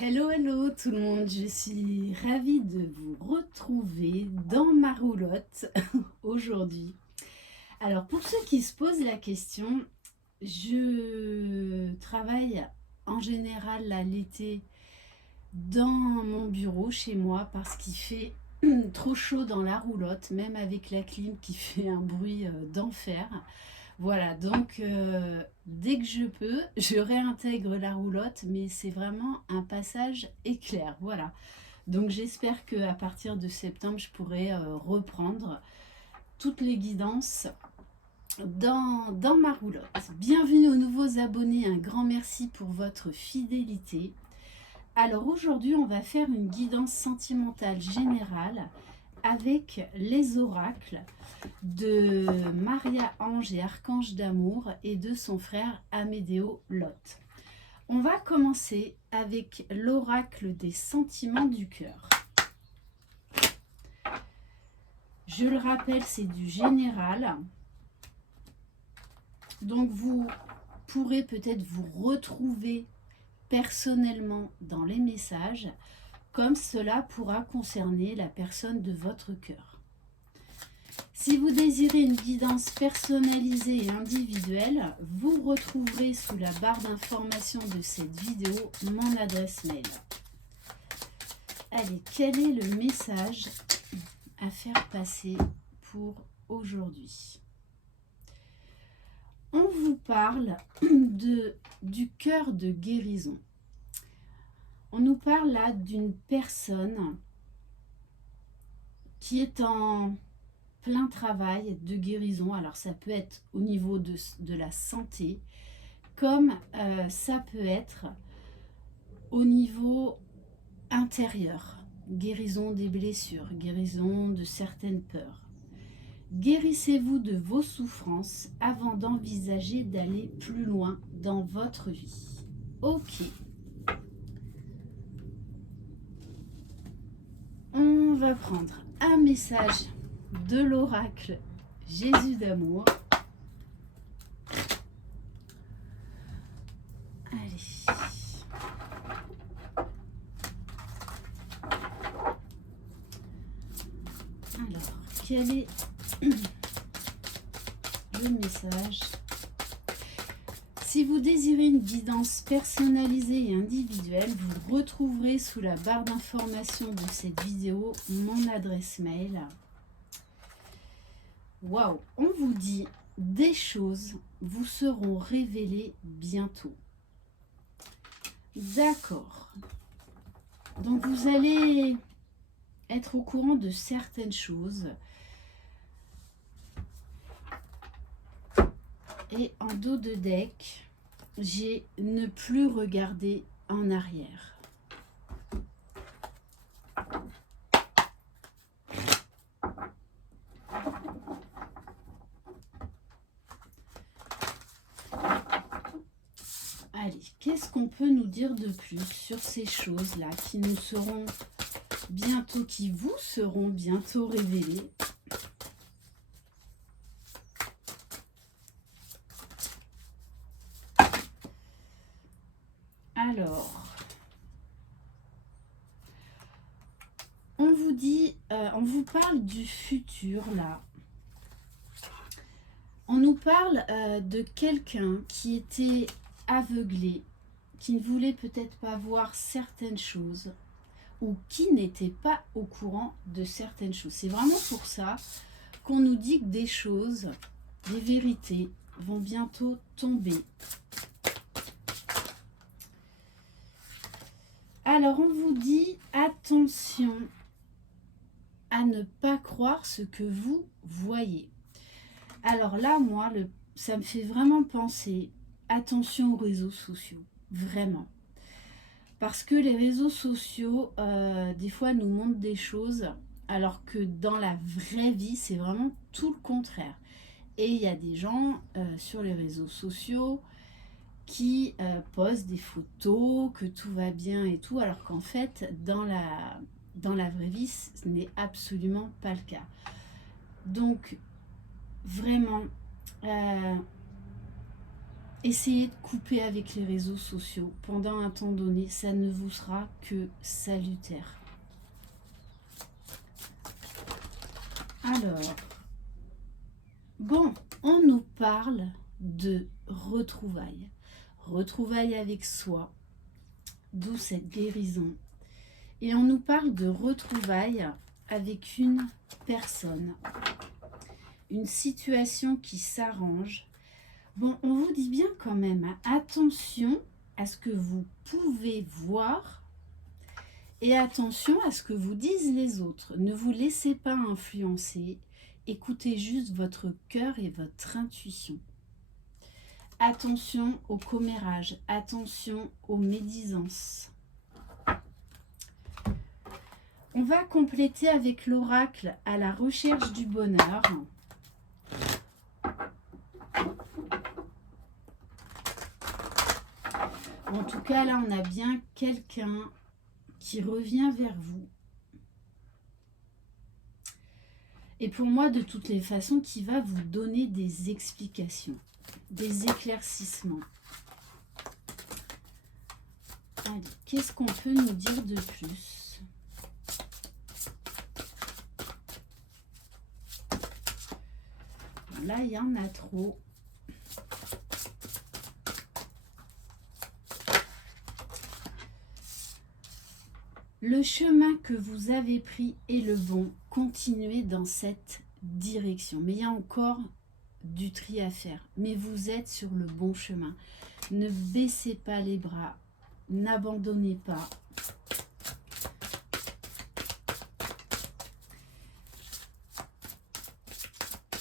Hello, hello tout le monde, je suis ravie de vous retrouver dans ma roulotte aujourd'hui. Alors pour ceux qui se posent la question, je travaille en général là, l'été dans mon bureau chez moi parce qu'il fait trop chaud dans la roulotte, même avec la clim qui fait un bruit d'enfer. Voilà, donc dès que je peux, je réintègre la roulotte, mais c'est vraiment un passage éclair. Voilà. Donc j'espère qu'à partir de septembre, je pourrai reprendre toutes les guidances dans ma roulotte. Bienvenue aux nouveaux abonnés, un grand merci pour votre fidélité. Alors aujourd'hui, on va faire une guidance sentimentale générale avec les oracles de Maria Ange et Archange d'amour et de son frère Amédéo Lot. On va commencer avec l'oracle des sentiments du cœur. Je le rappelle, c'est du général. Donc vous pourrez peut-être vous retrouver personnellement dans les messages, comme cela pourra concerner la personne de votre cœur. Si vous désirez une guidance personnalisée et individuelle, vous retrouverez sous la barre d'information de cette vidéo mon adresse mail. Allez, quel est le message à faire passer pour aujourd'hui? On vous parle du cœur de guérison. On nous parle là d'une personne qui est en plein travail de guérison. Alors ça peut être au niveau de la santé, comme ça peut être au niveau intérieur. Guérison des blessures, guérison de certaines peurs. Guérissez-vous de vos souffrances avant d'envisager d'aller plus loin dans votre vie. Ok. On va prendre un message de l'oracle Jésus d'amour. Allez. Alors, quel est le message? Si vous désirez une guidance personnalisée et individuelle, vous retrouverez sous la barre d'information de cette vidéo mon adresse mail. Waouh, on vous dit des choses vous seront révélées bientôt. D'accord. Donc vous allez être au courant de certaines choses. Et en dos de deck, j'ai ne plus regarder en arrière. Allez, qu'est-ce qu'on peut nous dire de plus sur ces choses-là qui nous seront bientôt, qui vous seront bientôt révélées? Alors, on vous dit, on vous parle du futur là. On nous parle de quelqu'un qui était aveuglé, qui ne voulait peut-être pas voir certaines choses ou qui n'était pas au courant de certaines choses. C'est vraiment pour ça qu'on nous dit que des choses, des vérités vont bientôt tomber. Alors on vous dit attention à ne pas croire ce que vous voyez. Alors là, moi, ça me fait vraiment penser, attention aux réseaux sociaux, vraiment. Parce que les réseaux sociaux, des fois, nous montrent des choses, alors que dans la vraie vie, c'est vraiment tout le contraire. Et il y a des gens sur les réseaux sociaux qui posent des photos, que tout va bien et tout, alors qu'en fait, dans la vraie vie, ce n'est absolument pas le cas. Donc, vraiment, essayez de couper avec les réseaux sociaux pendant un temps donné, ça ne vous sera que salutaire. Alors, bon, on nous parle de retrouvailles. Retrouvailles avec soi, d'où cette guérison. Et on nous parle de retrouvailles avec une personne, une situation qui s'arrange. Bon, on vous dit bien quand même, hein, attention à ce que vous pouvez voir et attention à ce que vous disent les autres. Ne vous laissez pas influencer, écoutez juste votre cœur et votre intuition. Attention au commérage, attention aux médisances. On va compléter avec l'oracle à la recherche du bonheur. En tout cas, là, on a bien quelqu'un qui revient vers vous. Et pour moi, de toutes les façons, qui va vous donner des explications, des éclaircissements. Allez, qu'est-ce qu'on peut nous dire de plus ? Là, il y en a trop. Le chemin que vous avez pris est le bon. Continuez dans cette direction. Mais il y a encore du tri à faire. Mais vous êtes sur le bon chemin. Ne baissez pas les bras. N'abandonnez pas.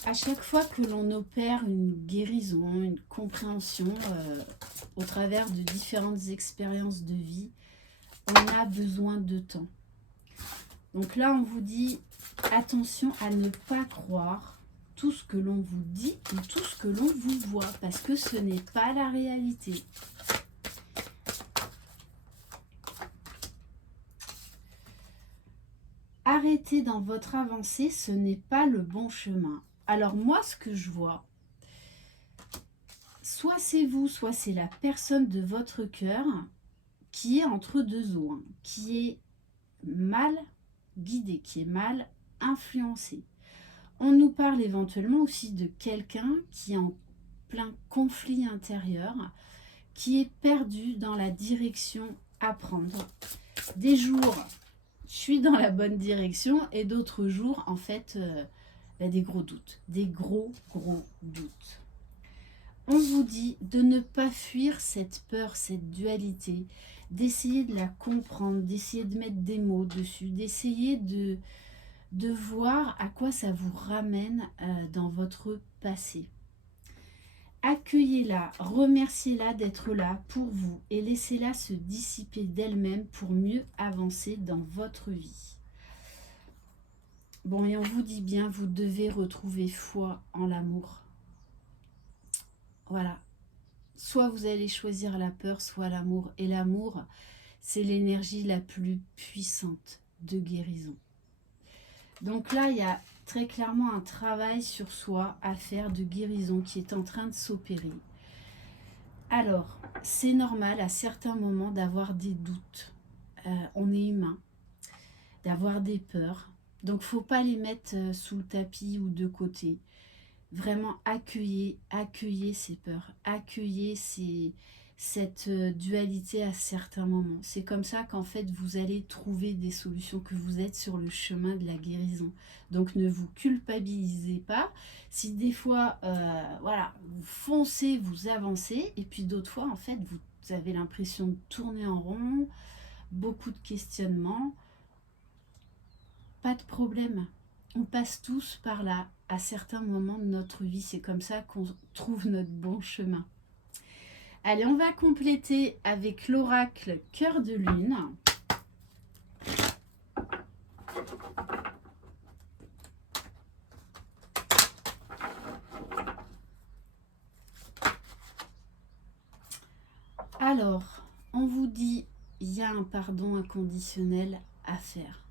À chaque fois que l'on opère une guérison, une compréhension au travers de différentes expériences de vie, on a besoin de temps. Donc là, on vous dit attention à ne pas croire tout ce que l'on vous dit ou tout ce que l'on vous voit, parce que ce n'est pas la réalité. Arrêtez dans votre avancée, ce n'est pas le bon chemin. Alors moi, ce que je vois, soit c'est vous, soit c'est la personne de votre cœur qui est entre deux eaux, hein, qui est mal guidé, qui est mal influencé. On nous parle éventuellement aussi de quelqu'un qui est en plein conflit intérieur, qui est perdu dans la direction à prendre. Des jours, je suis dans la bonne direction et d'autres jours, en fait, des gros doutes, des gros doutes. On vous dit de ne pas fuir cette peur, cette dualité, d'essayer de la comprendre, d'essayer de mettre des mots dessus, d'essayer de voir à quoi ça vous ramène dans votre passé. Accueillez-la, remerciez-la d'être là pour vous et laissez-la se dissiper d'elle-même pour mieux avancer dans votre vie. Bon, et on vous dit bien, vous devez retrouver foi en l'amour. Voilà. Soit vous allez choisir la peur, soit l'amour. Et l'amour, c'est l'énergie la plus puissante de guérison. Donc là, il y a très clairement un travail sur soi à faire de guérison qui est en train de s'opérer. Alors, c'est normal à certains moments d'avoir des doutes. On est humain, d'avoir des peurs. Donc, il ne faut pas les mettre sous le tapis ou de côté. Vraiment, accueillez ces peurs, accueillez cette dualité à certains moments. C'est comme ça qu'en fait, vous allez trouver des solutions, que vous êtes sur le chemin de la guérison. Donc, ne vous culpabilisez pas. Si des fois, voilà, vous foncez, vous avancez, et puis d'autres fois, en fait, vous avez l'impression de tourner en rond, beaucoup de questionnements. Pas de problème. On passe tous par là à certains moments de notre vie. C'est comme ça qu'on trouve notre bon chemin. Allez, on va compléter avec l'oracle Cœur de Lune. Alors, on vous dit, il y a un pardon inconditionnel à faire.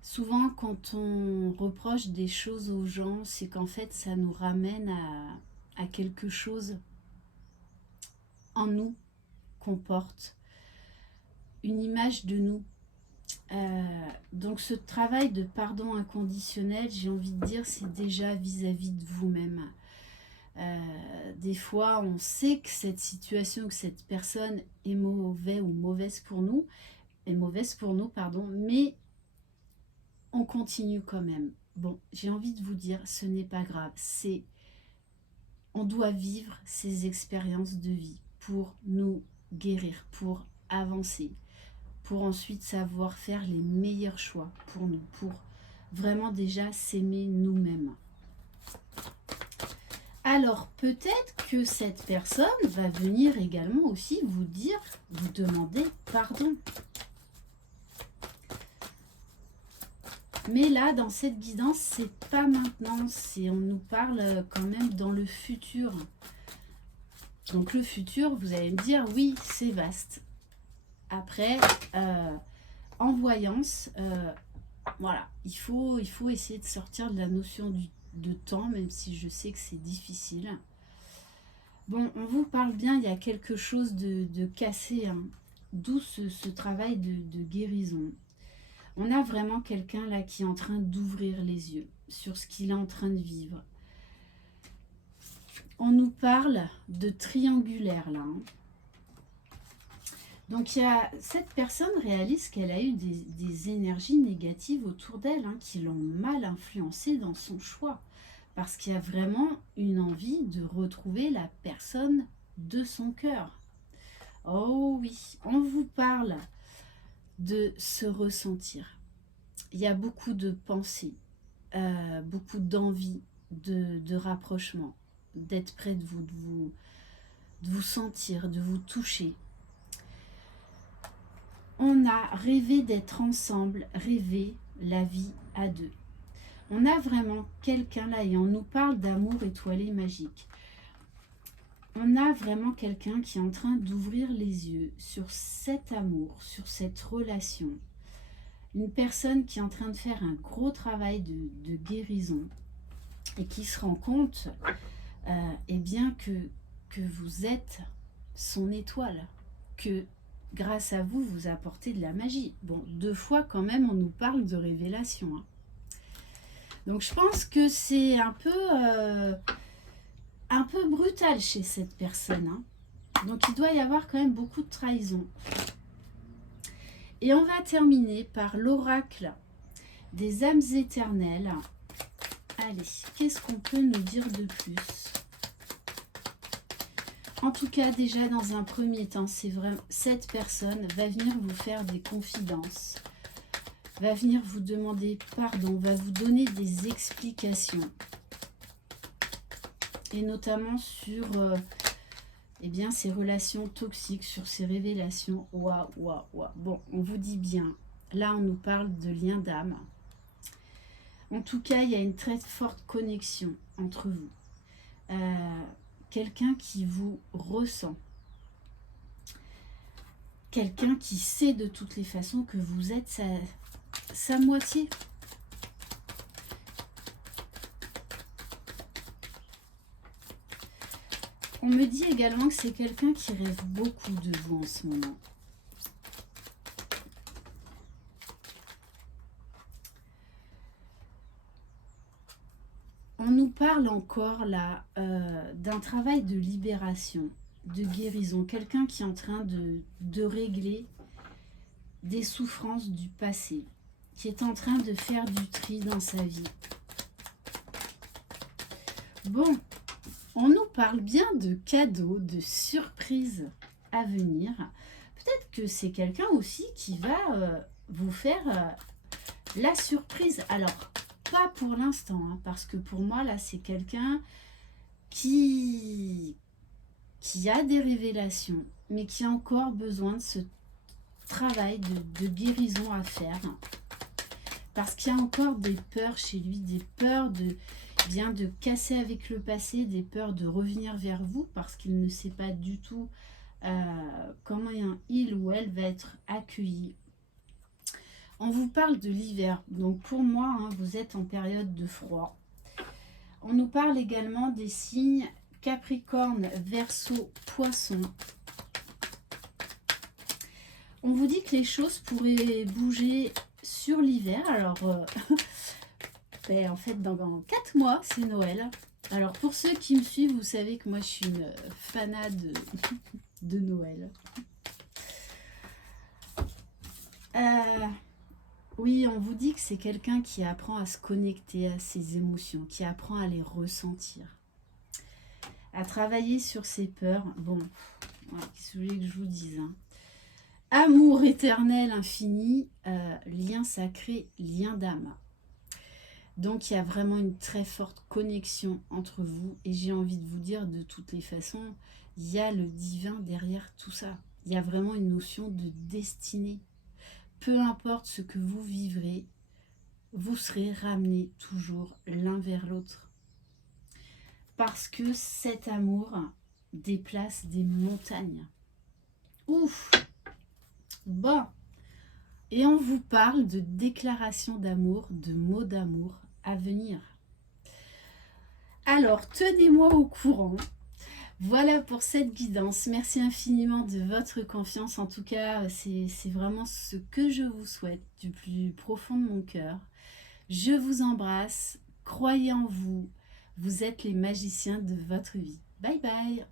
Souvent, quand on reproche des choses aux gens, c'est qu'en fait, ça nous ramène à quelque chose en nous qu'on porte, une image de nous. Donc ce travail de pardon inconditionnel, j'ai envie de dire, c'est déjà vis-à-vis de vous-même. Des fois, on sait que cette situation, que cette personne est mauvaise pour nous, pardon, mais on continue quand même. Bon, j'ai envie de vous dire, ce n'est pas grave. On doit vivre ces expériences de vie pour nous guérir, pour avancer, pour ensuite savoir faire les meilleurs choix pour nous, pour vraiment déjà s'aimer nous-mêmes. Alors peut-être que cette personne va venir également aussi vous demander pardon. Mais là, dans cette guidance, c'est pas maintenant, on nous parle quand même dans le futur. Donc le futur, vous allez me dire, oui, c'est vaste. Après, en voyance, voilà, il faut essayer de sortir de la notion de temps, même si je sais que c'est difficile. Bon, on vous parle bien, il y a quelque chose de cassé, hein, d'où ce travail de guérison. On a vraiment quelqu'un là qui est en train d'ouvrir les yeux sur ce qu'il est en train de vivre. On nous parle de triangulaire là, hein. Donc cette personne réalise qu'elle a eu des énergies négatives autour d'elle, hein, qui l'ont mal influencée dans son choix. Parce qu'il y a vraiment une envie de retrouver la personne de son cœur. Oh oui, on vous parle de se ressentir. Il y a beaucoup de pensées, beaucoup d'envie, de rapprochement, d'être près de vous sentir, de vous toucher. On a rêvé d'être ensemble, rêvé la vie à deux. On a vraiment quelqu'un là et on nous parle d'amour étoilé magique. On a vraiment quelqu'un qui est en train d'ouvrir les yeux sur cet amour, sur cette relation. Une personne qui est en train de faire un gros travail de guérison et qui se rend compte eh bien que vous êtes son étoile, que grâce à vous, vous apportez de la magie. Bon, 2 fois quand même, on nous parle de révélation, hein. Donc je pense que c'est un peu brutal chez cette personne, hein. Donc il doit y avoir quand même beaucoup de trahison. Et on va terminer par l'oracle des âmes éternelles. Allez, qu'est-ce qu'on peut nous dire de plus? En tout cas, déjà dans un premier temps, c'est vrai, cette personne va venir vous faire des confidences, va venir vous demander pardon, va vous donner des explications. Et notamment sur eh bien, ces relations toxiques, sur ces révélations. Waouh, waouh, waouh. Bon, on vous dit bien, là on nous parle de lien d'âme. En tout cas, il y a une très forte connexion entre vous. Quelqu'un qui vous ressent. Quelqu'un qui sait de toutes les façons que vous êtes sa moitié. On me dit également que c'est quelqu'un qui rêve beaucoup de vous en ce moment. On nous parle encore là d'un travail de libération, de guérison. Quelqu'un qui est en train de régler des souffrances du passé, qui est en train de faire du tri dans sa vie. Bon, on nous parle bien de cadeaux, de surprises à venir. Peut-être que c'est quelqu'un aussi qui va vous faire la surprise. Alors, pas pour l'instant, hein, parce que pour moi, là, c'est quelqu'un qui a des révélations, mais qui a encore besoin de ce travail de guérison à faire. Parce qu'il y a encore des peurs chez lui, des peurs de casser avec le passé, des peurs de revenir vers vous, parce qu'il ne sait pas du tout comment il ou elle va être accueilli. On vous parle de l'hiver, donc pour moi, hein, vous êtes en période de froid. On nous parle également des signes Capricorne, Verseau, Poisson. on vous dit que les choses pourraient bouger sur l'hiver. Alors, ben, en fait, dans 4 mois, c'est Noël. Alors, pour ceux qui me suivent, vous savez que moi, je suis une fanade de Noël. Oui, on vous dit que c'est quelqu'un qui apprend à se connecter à ses émotions, qui apprend à les ressentir, à travailler sur ses peurs. Bon, voilà, qu'est-ce que vous voulez que je vous dise, hein. Amour éternel, infini, lien sacré, lien d'âme. Donc, il y a vraiment une très forte connexion entre vous. Et j'ai envie de vous dire, de toutes les façons, il y a le divin derrière tout ça. Il y a vraiment une notion de destinée. Peu importe ce que vous vivrez, vous serez ramenés toujours l'un vers l'autre. Parce que cet amour déplace des montagnes. Ouf! Bon! Et on vous parle de déclaration d'amour, de mots d'amour à venir. Alors, tenez-moi au courant. Voilà pour cette guidance. Merci infiniment de votre confiance. En tout cas, c'est vraiment ce que je vous souhaite du plus profond de mon cœur. Je vous embrasse. Croyez en vous. Vous êtes les magiciens de votre vie. Bye bye.